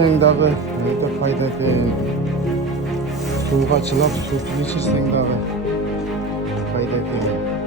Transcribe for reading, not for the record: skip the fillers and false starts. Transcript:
Sen dağı öyle fayda değil. Suga çılap su içirsen dağı fayda değil.